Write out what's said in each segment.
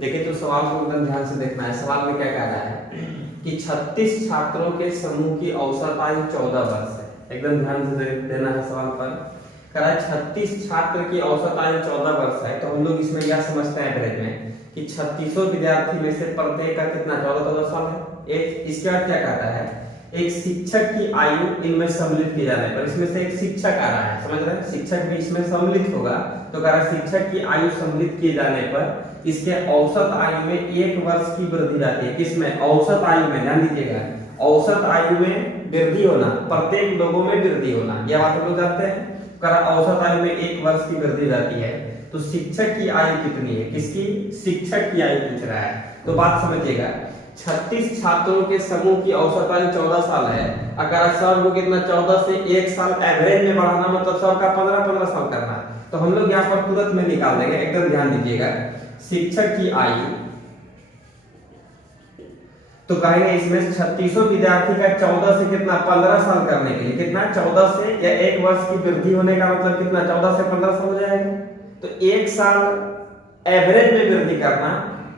देखिए तो सवाल को एकदम ध्यान से देखना है। सवाल में क्या कह रहा है कि 36 छात्रों के समूह की औसत आयु 14 वर्ष है। एकदम ध्यान से देना है सवाल पर। कह रहा है 36 छात्र की औसत आयु 14 वर्ष है। तो हम लोग इसमें क्या समझते हैं एवरेज में कि 36 विद्यार्थी में से प्रत्येक का कितना 14 साल है। एक इसके बाद क्या कहता है, एक शिक्षक की आयु इनमें सम्मिलित किए जाने पर, इसमें से एक शिक्षक आ रहा है, समझ रहे हैं, शिक्षक भी इसमें सम्मिलित होगा। तो कह रहा है शिक्षक की आयु सम्मिलित किए जाने पर इसके औसत आयु में 1 वर्ष की वृद्धि जाती है। किसमें? औसत आयु में। ध्यान दीजिएगा, औसत आयु में वृद्धि होना, प्रत्येक लोगों में वृद्धि होना, यह बात हम लोग जानते हैं। कह रहा औसत आयु में 1 वर्ष की वृद्धि जाती है। तो शिक्षक की आयु कितनी है? किसकी? शिक्षक की आयु पूछ रहा है। तो बात समझिएगा, 36 छात्रों के समूह की औसत आयु 14 साल है। अगर सब को कितना 14 से 1 साल एवरेज में बढ़ाना, मतलब सबका 15-15 साल करना। तो हम लोग यहाँ पर तुरंत में निकाल देंगे। एकदम ध्यान दीजिएगा, शिक्षक की आयु, तो कहेंगे इसमें 36 विद्यार्थी का 14 से कितना 15 साल करने के लिए कितना 14 से या 1 वर्ष की वृद्धि होने का मतलब कितना 14 से 15 साल हो जाएगा। तो 1 साल एवरेज में वृद्धि करना,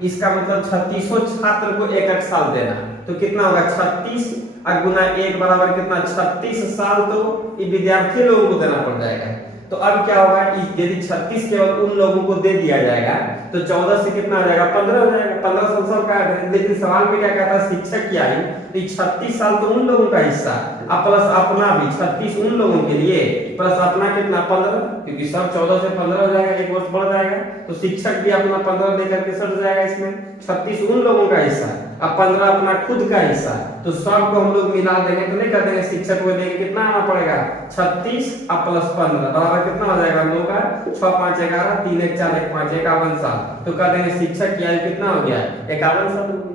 इसका मतलब 36 छात्र को 1 साल देना। तो कितना होगा 36 और गुना 1 बराबर कितना 36 साल। तो ये विद्यार्थी लोगों को देना पड़ जाएगा। तो अब क्या होगा, यदि 36 केवल उन लोगों को दे दिया जाएगा तो 14 से कितना हो जाएगा 15 हो जाएगा। 15 साल का है। लेकिन सवाल में क्या कहता है, शिक्षक की आयु, तो 36 साल तो उन लोगों का हिस्सा अब प्लस अपना भी 36 उन लोगों के लिए प्लस अपना कितना 15, क्योंकि सब 14 से 15 हो जाएगा, 1 वर्ष बढ़ जाएगा। तो शिक्षक भी अपना 15 लेकर के सट जाएगा इसमें। 36 उन लोगों का हिस्सा अब 15 अपना खुद का हिस्सा। तो सब को हम लोग मिला देंगे तो नहीं कर देंगे, शिक्षक को देंगे कितना आना पड़ेगा 36 अब प्लस 15 बराबर कितना हो जाएगा हम लोग का 6 5 11 3 1 4 1 5 51 साल। तो कर देंगे शिक्षक की आयु कितना हो गया 51 साल हो गई।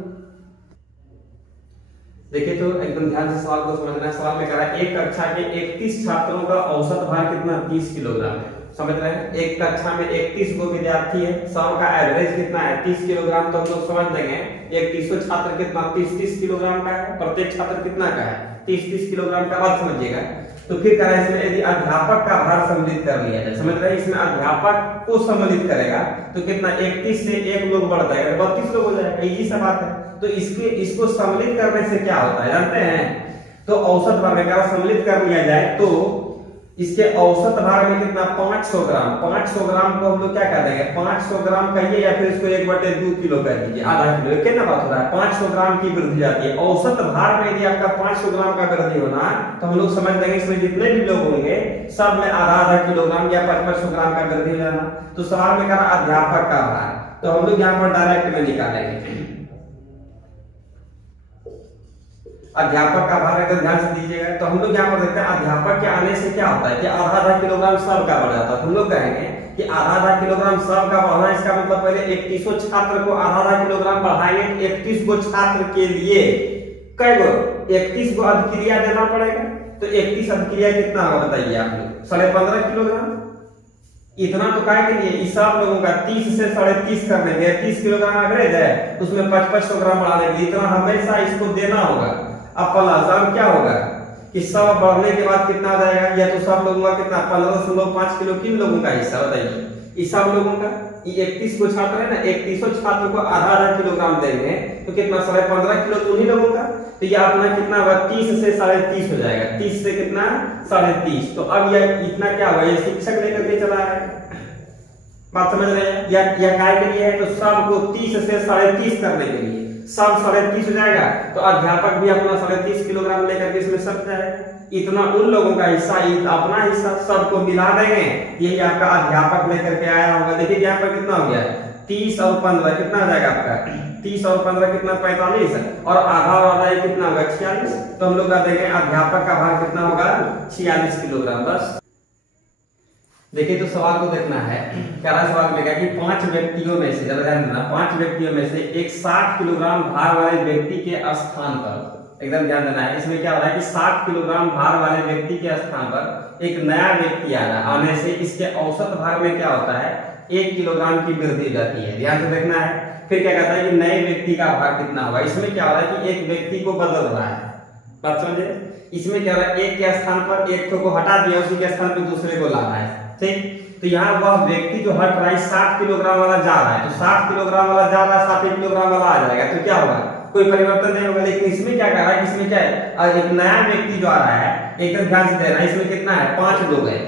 देखिए तो एकदम ध्यान से सवाल को समझना है। सवाल में कह रहा है एक कक्षा के 31 छात्रों का औसत भार कितना 30 किलोग्राम है। समझ रहे हैं, एक कक्षा में 31 गो विद्यार्थी है, सब का एवरेज कितना है 30 किलोग्राम। तो हम लोग समझ देंगे 31 छात्र कितना 30 किलोग्राम का है, प्रत्येक छात्र कितना का है 30 किलोग्राम का। बात समझिएगा। तो फिर कह रहा है इसमें यदि अध्यापक का भार सम्मिलित कर लिया जाए, समझ रहे हैं, इसमें अध्यापक को सम्मिलित करेगा तो कितना 31 से 1 लोग बढ़ जाएगा 32 लोग हो जाएगा। इजी सा बात है। तो इसको सम्मिलित करने से क्या होता है जानते हैं, तो औसत भार में सम्मिलित कर लिया जाए तो इसके औसत भार में कितना 500 ग्राम। 500 ग्राम को हम लोग क्या कर देंगे 500 ग्राम कहिए या फिर इसको 1/2 किलो कर दीजिए, आधा किलो। कितना बात हो रहा है 500 ग्राम की वृद्धि जाती है। औसत भार में यदि आपका 500 ग्राम का वृद्धि होना तो हम लोग समझ देंगे इसमें जितने भी लोग होंगे सब में आधा किलोग्राम या 500 ग्राम का वृद्धि हो जाना। तो सवाल में कह रहा अध्यापक का भार, तो हम लोग यहाँ पर डायरेक्ट में निकालेंगे अध्यापक का भार। अगर ध्यान से दीजिएगा तो हम लोग यहाँ पर देखते हैं अध्यापक के आने से क्या होता है कि आधा किलोग्राम सब का बढ़ जाता है। हम लोग कहेंगे कि आधा किलोग्राम सब का बढ़ना, इसका मतलब पहले 31 छात्र को आधा किलोग्राम बढ़ाएंगे। 31 गो छात्र के लिए कै गो 31 गो अभिक्रिया देना पड़ेगा। तो 31 अभिक्रिया कितना होगा बताइए आप लोग 15.5 किलोग्राम। इतना तो काय के लिए इस सब लोगों का 30 से 30.5 कर लेंगे। 30 किलोग्राम एवरेज है, उसमें 500 ग्राम बढ़ा लेंगे। इतना हमेशा इसको देना होगा। अब प्लस अब क्या होगा कि सब बढ़ने के बाद कितना हो जाएगा, या तो सब लोगों का कितना 15.5 किलो किन लोगों का हिस्सा बताइए, इस सब लोगों का। ये 31 को छात्र है ना, 31 छात्र को आधा किलोग्राम देंगे तो कितना 15.5 किलो तो उन्हीं लोगों का। तो ये अपना कितना होगा 30 से 30.5 हो जाएगा। 30 से कितना 30.5। तो अब यह इतना क्या होगा, ये शिक्षक लेकर के चला है। बात समझ रहे हैं, या काय के लिए है तो सबको 30 से 30.5 करने के लिए सब 30.5 हो जाएगा। तो अध्यापक भी अपना 30.5 किलोग्राम लेकर के इसमें सट जाएगा। इतना उन लोगों का हिस्सा, अपना हिस्सा, सबको मिला देंगे। यही आपका अध्यापक लेकर के आया होगा। देखिए यहाँ पर कितना हो गया 30 और 15 कितना हो जाएगा आपका 30 और 15 कितना 45 और आधा कितना होगा 46। तो हम लोग का देंगे अध्यापक का भार कितना होगा 46 किलोग्राम। बस देखिए तो सवाल को देखना है। क्या सवाल में कि 5 व्यक्तियों में से, जरा ध्यान देना, 5 व्यक्तियों में से एक 60 किलोग्राम भार वाले व्यक्ति के स्थान पर, एकदम ध्यान देना है, इसमें क्या हो रहा है कि 60 किलोग्राम भार वाले व्यक्ति के स्थान पर एक नया व्यक्ति आ रहा है। आने से इसके औसत भार में क्या होता है 1 किलोग्राम की वृद्धि जाती है। ध्यान से देखना है। फिर क्या कहता है कि नए व्यक्ति का भार कितना होगा। इसमें क्या हो रहा है कि एक व्यक्ति को बदल रहा है। बात समझे, इसमें क्या हो रहा है एक के स्थान पर एक को हटा दिया, उसी के स्थान पर दूसरे को लाना है। ठीक, तो यहाँ वह व्यक्ति जो हट रहा है 60 किलोग्राम वाला जा रहा है, तो 60 किलोग्राम वाला जा रहा है, 60 किलोग्राम वाला आ जाएगा, तो क्या होगा, कोई परिवर्तन नहीं होगा। लेकिन इसमें क्या कर रहा है, इसमें क्या है, एक नया व्यक्ति जो आ रहा है, एकदम ध्यान से देना, इसमें कितना है, 5 लोग हैं,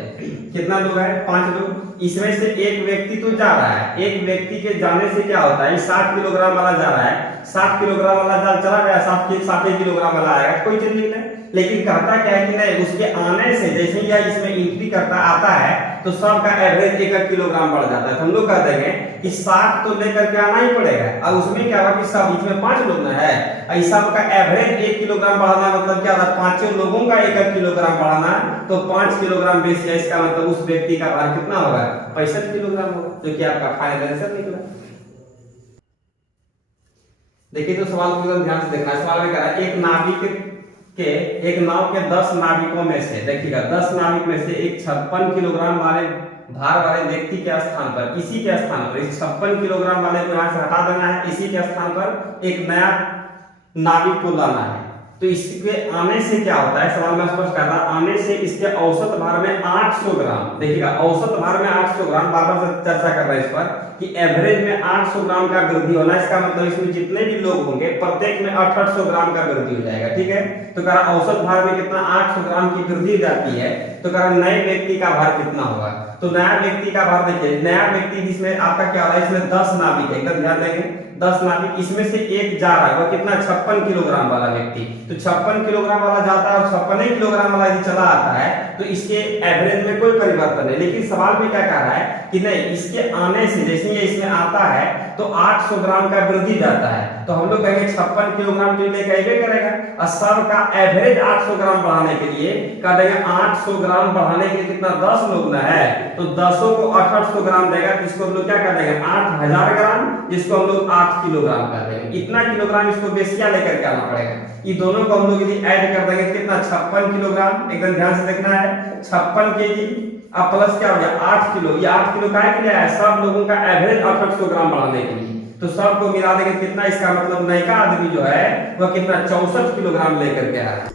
कितना लोग है, 5 लोग। इसमें से एक व्यक्ति तो जा रहा है, एक व्यक्ति के जाने से क्या होता है, 60 किलोग्राम वाला जा रहा है, 60 किलोग्राम वाला जाल चला गया, 60 किलोग्राम वाला आएगा, कोई चेंज नहीं। लेकिन कहता क्या है कि नहीं, उसके आने से जैसे ही इसमें एंट्री करता आता है तो सबका एवरेज 1 किलोग्राम बढ़ जाता है। तो हम लोग कहते हैं कि 60 तो लेकर के आना ही पड़ेगा। और उसमें क्या हुआ कि सब इसमें 5 लोग ना है, इस सब का एवरेज 1 किलोग्राम बढ़ाना मतलब क्या होता है, 5 लोगों का 1 किलोग्राम बढ़ाना, तो 5 किलोग्राम बेसी है, इसका मतलब उस व्यक्ति का भार कितना होगा, 65 किलोग्राम होगा, जो कि आपका फाइनल आंसर निकला। देखिए तो सवाल को ध्यान से देखना। सवाल में कह रहा है एक नाव के 10 नाविकों में से, देखिएगा 10 नाविक में से एक 56 किलोग्राम वाले भार वाले व्यक्ति के स्थान पर, इसी के स्थान पर, इस 56 किलोग्राम वाले को यहाँ से हटा देना है, इसी के स्थान पर एक नया नाविक को लाना है। तो इसके आने से क्या होता है, सवाल में स्पष्ट कर रहा, आने से इसके औसत भार में 800 ग्राम, देखिएगा औसत भार में 800 ग्राम, बार बार चर्चा कर रहे हैं इस पर कि एवरेज में 800 ग्राम का वृद्धि होना, इसका मतलब इसमें जितने भी लोग होंगे प्रत्येक में 800 ग्राम का वृद्धि हो जाएगा, ठीक है। तो कह रहा औसत भार में कितना, 800 ग्राम की वृद्धि जाती है, तो कह रहा नए व्यक्ति का भार कितना होगा। तो नया व्यक्ति का भार देखिए, नया व्यक्ति जिसमें आपका क्या हो रहा है, इसमें 10 नाविक है, एकदम ध्यान देंगे, 10 नाविक, इसमें से एक जा रहा है, वो कितना, 56 किलोग्राम वाला व्यक्ति, तो 56 किलोग्राम वाला जाता है और 56 किलोग्राम वाला यदि चला आता है तो इसके एवरेज में कोई परिवर्तन नहीं। लेकिन सवाल में क्या कह रहा है कि नहीं, इसके आने से जैसे ये इसमें आता है तो 800 ग्राम का वृद्धि जाता है, तो हम लोग कहेंगे 56 किलोग्राम तो लेकर आइबे करेगा, और सब का एवरेज 800 ग्राम बढ़ाने के लिए कह देंगे 800 ग्राम बढ़ाने के लिए कितना, 10 लोग ना है, तो 10 को 800 ग्राम देगा, तो इसको हम लोग क्या कर देंगे, 8000 ग्राम, जिसको हम लोग 8 किलोग्राम कर देंगे। इतना किलोग्राम इसको बेसिया लेकर के आना पड़ेगा। ये दोनों को हम लोग यदि ऐड कर देंगे कितना, 56 किलोग्राम, एकदम ध्यान से देखना है, 56 केजी अब प्लस क्या हो गया, 8 किलो, ये 8 किलो का के लिए आया, सब लोगों का एवरेज 800 ग्राम बढ़ाने के लिए, तो सबको मिला देंगे कितना, इसका मतलब नयका आदमी जो है वह कितना, 64 किलोग्राम लेकर के आया।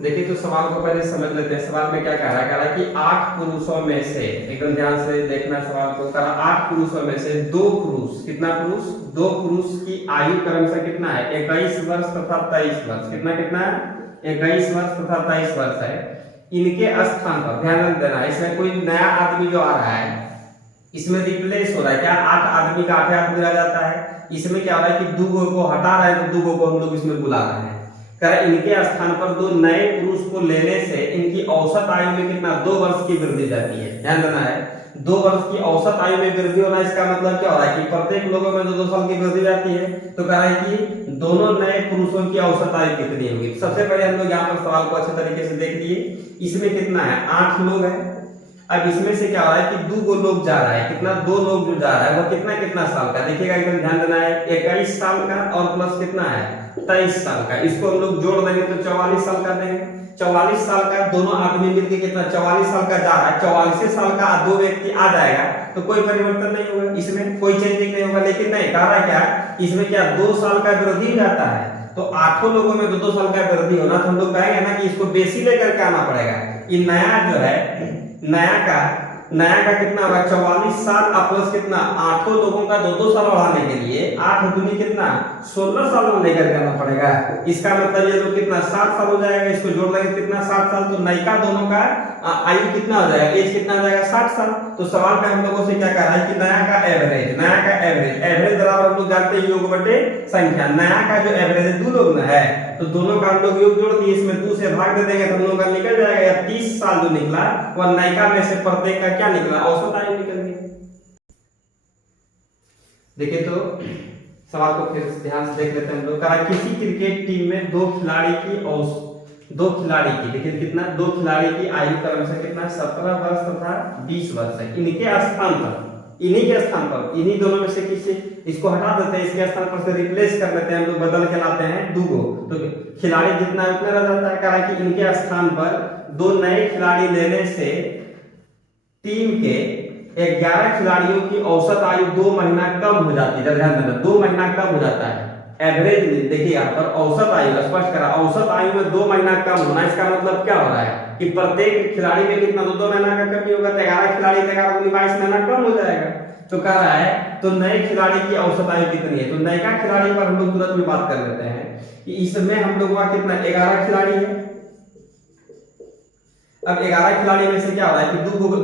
देखिए तो सवाल को पहले समझ लेते हैं। सवाल में क्या कह रहा है कि 8 पुरुषों में से, एकदम ध्यान से देखना सवाल को, कह रहा 8 पुरुषों में से 2 पुरुष, कितना पुरुष, 2 पुरुष की आयु क्रमशः कितना है, 21 वर्ष तथा 23 वर्ष, कितना कितना है, 21 वर्ष तथा 23 वर्ष है। इनके स्थान पर ध्यान देना, इसमें कोई नया आदमी जो आ रहा है, इसमें रिप्लेस हो रहा है क्या, 8 आदमी का 8 आदमी रह जाता है, इसमें क्या हो रहा है कि 2 को हटा रहा है, तो 2 को हम लोग इसमें बुला रहे हैं। इनके स्थान पर 2 नए पुरुष को लेने से इनकी औसत आयु में कितना, 2 वर्ष की वृद्धि जाती है। ध्यान देना है, 2 वर्ष की औसत आयु में वृद्धि होना, इसका मतलब क्या हो रहा है कि प्रत्येक लोगों में 2-2 साल की वृद्धि जाती है। तो कह रहा है कि दोनों नए पुरुषों की औसत आयु कितनी होगी। सबसे पहले हम लोग यहाँ पर सवाल को अच्छे तरीके से देख लिए, इसमें कितना है, 8 लोग हैं। अब इसमें से क्या हो रहा है कि 2 लोग जा रहा है, कितना, 2 लोग जो जा रहा है वो कितना कितना साल का, देखिएगा एकदम ध्यान देना है, 21 साल का और प्लस कितना है, 23 साल का, इसको हम लोग जोड़ देंगे तो 44 साल का देंगे। 44 साल का दोनों आदमी मिलकर कितना, 44 साल का जा रहा है, 44 साल का 2 व्यक्ति आ जाएगा, तो कोई परिवर्तन नहीं होगा, इसमें कोई चेंजिंग नहीं होगा। लेकिन नहीं, कह रहा है क्या, इसमें क्या 2 साल का वृद्धि जाता है, तो 8 लोगों में 2-2 साल का वृद्धि होना, तो हम लोग कहेंगे ना कि इसको बेसी लेकर के आना पड़ेगा। ये नया जो है, नया का कितना होगा, 44 साल प्लस कितना, 8 लोगों का 2-2 साल बढ़ाने के लिए 8 दूनी कितना, 16 साल में लेकर के आना पड़ेगा। इसका मतलब ये तो कितना, 60 साल हो जाएगा, इसको जोड़ लेंगे कितना, 60 साल, तो नयका दोनों का आयु कितना हो जाएगा, एज कितना हो जाएगा, 60 साल। तो सवाल में हम लोगों से क्या कह रहा है कि नया का एवरेज बराबर हम लोग जानते हैं योग बटे संख्या, नया का जो एवरेज है 2 लोग ना है, तो दोनों का हम लोग योग जोड़ दिए, इसमें 2 से भाग दे देंगे तो हम लोग का निकल जाएगा, या 30 साल जो निकला वह नयका में से प्रत्येक का क्या निकला, औसत आयु निकल गई। देखिए तो सवाल को फिर ध्यान से देख लेते हैं हम लोग। कहा किसी क्रिकेट टीम में 2 खिलाड़ी की लेकिन कितना, 2 खिलाड़ी की आयु क्रमशः कितना, 17 वर्ष तथा 20 वर्ष है। इन्हीं के स्थान पर इन्हीं दोनों में से किसी, इसको हटा देते हैं, इसके स्थान पर से रिप्लेस कर लेते हैं हम लोग, बदल के लाते हैं 2 को, तो खिलाड़ी जितना उतना रह जाता है। कहा कि इनके स्थान पर 2 नए खिलाड़ी लेने से टीम के 11 खिलाड़ियों की औसत आयु 2 महीना कम हो जाती है। ध्यान देना, 2 महीना कम हो जाता है। एवरेज में देखिए यहाँ पर औसत आयु स्पष्ट करा, औसत आयु में 2 महीना कम होना, इसका मतलब क्या हो रहा है कि प्रत्येक खिलाड़ी में कितना 2 महीना का कमी होगा, तो 11 खिलाड़ी 11 दूनी 22 महीना कम हो जाएगा। तो कह रहा है तो नए खिलाड़ी की औसत आयु कितनी है, तो नया खिलाड़ी पर हम लोग तुरंत में बात कर लेते हैं कि इसमें हम लोग वहां कितना 11 खिलाड़ी है। अब 11 खिलाड़ी में से क्या हो रहा है कि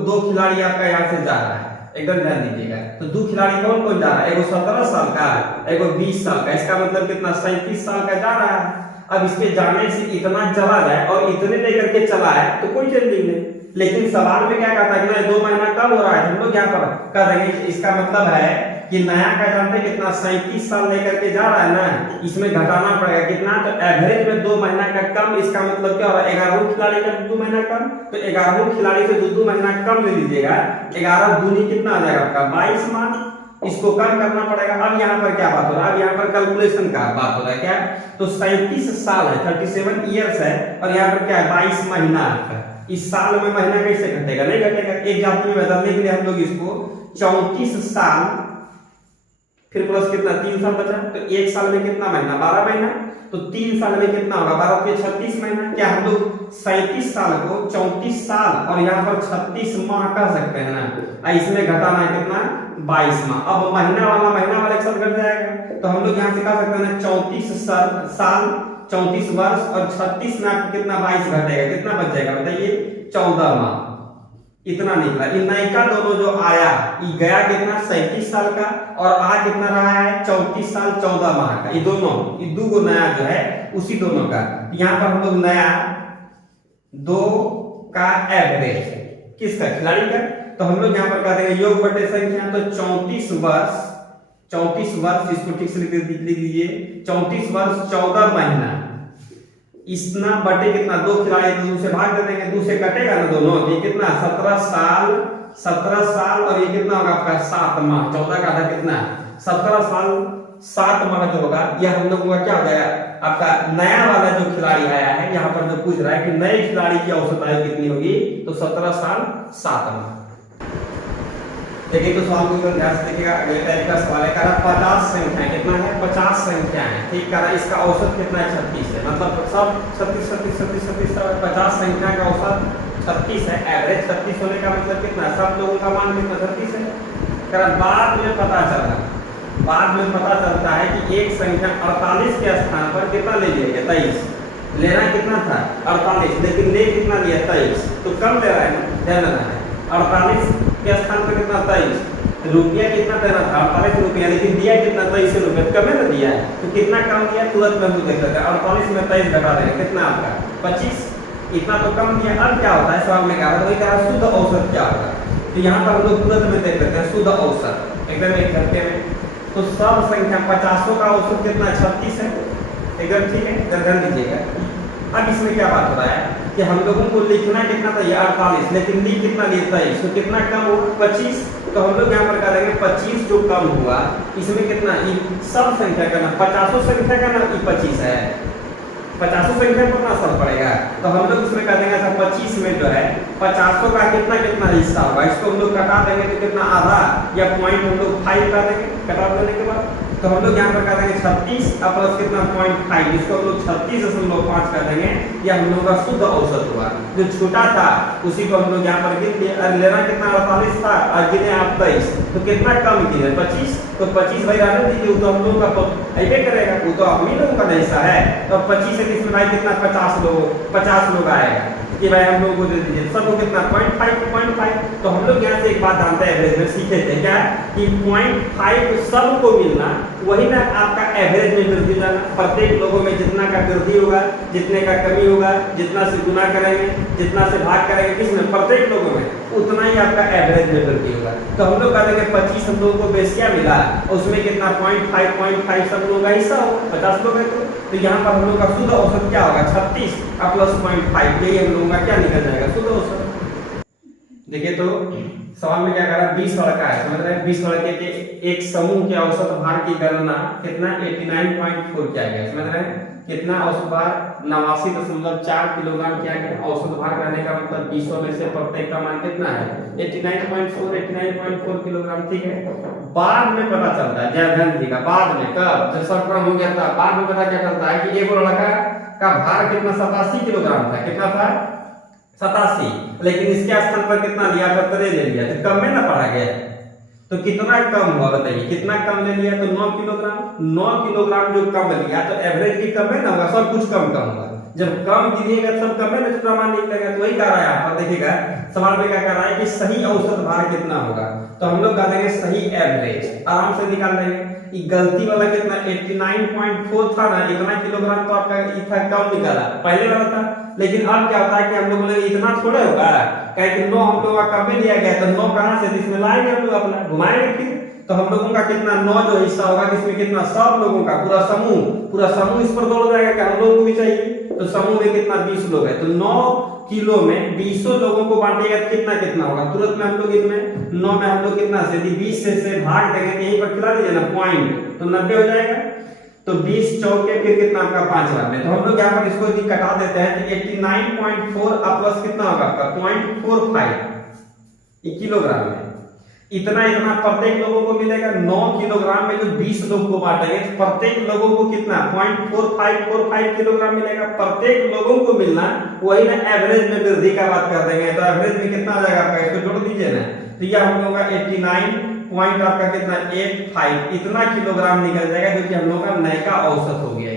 दो खिलाड़ी आपका यहाँ से जा रहा है, एकदम ध्यान दीजिएगा। तो 2 खिलाड़ी कौन कौन जा रहा है, एगो 17 साल का, एगो 20 साल का, इसका मतलब कितना 37 साल का जा रहा है। अब इसके जाने से इतना चला जाए और इतने लेकर के चला है तो कोई चेंजिंग नहीं, लेकिन सवाल में क्या कहता है कि 2 महीना कम हो रहा है, हम लोग यहाँ पर कर देंगे इसका मतलब है कि नया का जानते कितना 37 साल लेकर के जा रहा है ना, इसमें घटाना पड़ेगा कितना, तो एवरेज में 2 महीना का कम, इसका मतलब क्या हो रहा है 11 खिलाड़ी का 2 महीना कम, तो 11 खिलाड़ी से 2 महीना कम ले लीजिएगा, 11 दूनी कितना आ जाएगा आपका 22 माह, इसको कम करना पड़ेगा। अब यहाँ पर क्या बात हो रहा है, अब यहाँ पर कैलकुलेशन का बात हो रहा है क्या, तो 37 साल है 37 ईयर्स है, और यहाँ पर क्या है 22 महीना है। इस साल में महीना कैसे घटेगा, नहीं घटेगा, एक जाति में बदलने के लिए हम लोग इसको 34 साल फिर प्लस कितना 3 साल बचा, तो एक साल में कितना महीना 12 महीना, तो 3 साल में कितना होगा 12 के 36 महीना। क्या हम लोग 37 साल को 34 साल और यहाँ पर 36 माह कह सकते हैं ना, इसमें घटाना है कितना 22 माह। अब महीना वाला एक साथ घट जाएगा, तो हम लोग यहाँ से कह सकते हैं 34 साल 34 वर्ष और 36 में आपको कितना 22 घटेगा, कितना बच जाएगा बताइए 14 माह, इतना निकला। इन नयका दोनों जो आया ये गया कितना 37 साल का और आ कितना रहा है 34 साल 14 माह का, ये दोनों ये दो गो नया जो है उसी दोनों का। यहाँ पर हम लोग नया 2 का एवरेज किसका खिलाड़ी का, तो हम लोग यहाँ पर कह देंगे योग बटे संख्या, तो 34 वर्ष इसको ठीक से लिख दीजिए 34 वर्ष 14 महीना, इतना बटे कितना 2 खिलाड़ी 2 से भाग दे देंगे, 2 से कटेगा ना दोनों, ये कितना 17 साल और ये कितना होगा आपका 7 माह, 14 का आधा कितना 17 साल 7 माह जो होगा, यह हम लोगों का क्या हो जाएगा आपका नया वाला जो खिलाड़ी आया है। यहाँ पर जो पूछ रहा है कि नए खिलाड़ी की औसत आयु कितनी होगी, तो 17 साल 7 माह। देखिए तो सवाल को ध्यान से देखिएगा, अगले टाइप का सवाल है, 50 संख्या कितना है 50 संख्या है, ठीक है, इसका औसत कितना है 36 है, मतलब सब 36 50 संख्या का औसत 36 है, एवरेज 36 होने का मतलब कितना, सब लोगों का मान कितना 36 है। कारण बाद में पता चलता है कि एक संख्या 48 के स्थान पर कितना ले लिया 23, लेना कितना था 48, लेकिन ले कितना लिया 23, तो कम ले रहा है ना, ध्यान देना है 48 के स्थान पर कितना 23, रुपया कितना देना था 48 रुपया, लेकिन दिया कितना 23 रुपया, तो कम ना दिया है, तो कितना कम दिया तुरंत में हम देख सकते हैं, 48 में 23 घटा देंगे कितना आपका 25, इतना तो कम दिया। अब क्या होता है सवाल में क्या होता है, वही कहा शुद्ध औसत क्या होगा, तो यहाँ पर हम लोग तुरंत में देख लेते हैं शुद्ध औसत एकदम एक घंटे में, तो सब संख्या 50 का औसत कितना 36 है, एकदम ठीक है, ध्यान दीजिएगा। अब इसमें क्या बात हो रहा है कि हम लोगों को लिखना कितना था 48, लेकिन ली कितना लिए 23, तो कितना कम हुआ 25, तो हम लोग यहाँ पर कह देंगे 25 जो कम हुआ, इसमें कितना सब संख्या का ना 50 संख्या का ना 25 है, 50 संख्या पर ना असर पड़ेगा, तो हम लोग उसमें कह देंगे 25 में जो है 50 का कितना हिस्सा होगा, इसको हम लोग कटा देंगे तो कितना आधा या पॉइंट हम लोग 5 कर देंगे, कटा देने के बाद तो हम लोग यहाँ पर कर देंगे 36 प्लस कितना 0.5, इसको हम लोग 36.5 कर देंगे, या हम लोग का शुद्ध औसत हुआ। जो छोटा था उसी को हम लोग यहाँ पर गिन लिए, लेना कितना 48 था और गिने आप 23, तो कितना कम गिने 25, तो 25 भाई रहने दीजिए, वो तो हम लोग का ऐसे करेगा, वो तो आप ही लोगों का हिस्सा है, तो 25 से इसमें भाई कितना 50 लोग आएगा कि भाई हम लोगों को दे दीजिए, सबको कितना 0.5, तो हम लोग यहाँ से एक बात जानते हैं एवरेज में सीखे थे क्या कि 0.5 सबको मिलना, वही ना आपका एवरेज में वृद्धि जाना, प्रत्येक लोगों में जितना का वृद्धि होगा, जितने का कमी होगा, जितना से गुना करेंगे, जितना से भाग करेंगे, किसमें प्रत्येक लोगों में उतना ही आपका एवरेज में वृद्धि होगा। तो हम लोग कह देंगे 25 हम लोगों को बेसिया मिला, उसमें कितना 0.5 सब लोगों का हिस्सा होगा, 50 लोग है तो यहाँ पर हम लोग का शुद्ध औसत क्या होगा 36 प्लस 0.5, यही हम लोगों का क्या निकल जाएगा शुद्ध औसत। देखिए तो सवाल में क्या कह रहा है 20 लड़का है, समझ रहे हैं 20 लड़के के एक समूह के औसत भार की गणना कितना 89.4 किया गया, समझ रहे हैं कितना औसत भार 89.4 किलोग्राम किया गया। औसत भार कहने का मतलब 200 में से प्रत्येक का मान कितना है 89.4 किलोग्राम, ठीक है। बाद में पता चलता है जयधन जी का, बाद में कब जब सब काम हो गया था, बाद में पता क्या चलता है कि एक लड़का का भार कितना 87 किलोग्राम था। कितना था 87, लेकिन इसके स्थान पर कितना लिया 78 ले लिया, तो कम में ना पड़ा गया। तो कितना कम हुआ बताइए, कितना कम ले लिया तो 9 किलोग्राम। 9 किलोग्राम जो कम लिया तो एवरेज भी कम है ना होगा, सब कुछ कम कम होगा। जब कम गिनेगा सब कम है ना, तो मान निकलेगा। तो वही कह रहा है यहाँ पर देखिएगा सवाल में क्या कर रहा है कि सही औसत भार कितना होगा, तो हम लोग कह देंगे सही एवरेज, आराम से निकाल देंगे। ये गलती वाला कितना 89.4 था ना, इतना किलोग्राम तो आपका इतना कम निकाला पहले वाला था। लेकिन अब क्या होता है कि हम लोग बोले इतना थोड़ा होगा, कहे कि 9 हम लोग का कम लिया गया, तो 9 कहां से इसमें लाएंगे हम लोग अपना घुमाएंगे फिर, तो हम लोगों का कितना 9 जो हिस्सा होगा जिसमें कितना सब लोगों का पूरा समूह इस पर दौड़ जाएगा कि हम लोगों को भी चाहिए। तो समूह में कितना 20 लोग है, तो 9 किलो में 20 लोगों को बांटेगा तो कितना कितना होगा, तुरंत में हम लोग इसमें 9 में हम लोग कितना से 20 से भाग देंगे, यहीं पर खिला दीजिए ना पॉइंट, तो 90 हो जाएगा। तो 20 चौके फिर कितना आपका 5 बार में, तो हम लोग यहाँ पर इसको यदि कटा देते हैं तो 89.4 प्लस कितना होगा आपका 0.45 किलोग्राम में। इतना प्रत्येक लोगों को मिलेगा। 9 किलोग्राम में जो 20 लोग को बांटेंगे तो प्रत्येक लोगों को कितना 0.4545 किलोग्राम मिलेगा। प्रत्येक लोगों को मिलना, वही ना एवरेज में वृद्धि का बात कर देंगे, तो एवरेज में कितना आ जाएगा आपका, इसको जोड़ दीजिए ना, तो यह हम लोगों का 89 पॉइंट आपका कितना 85 इतना किलोग्राम निकल जाएगा, जो कि हम लोग का नए का औसत हो गया।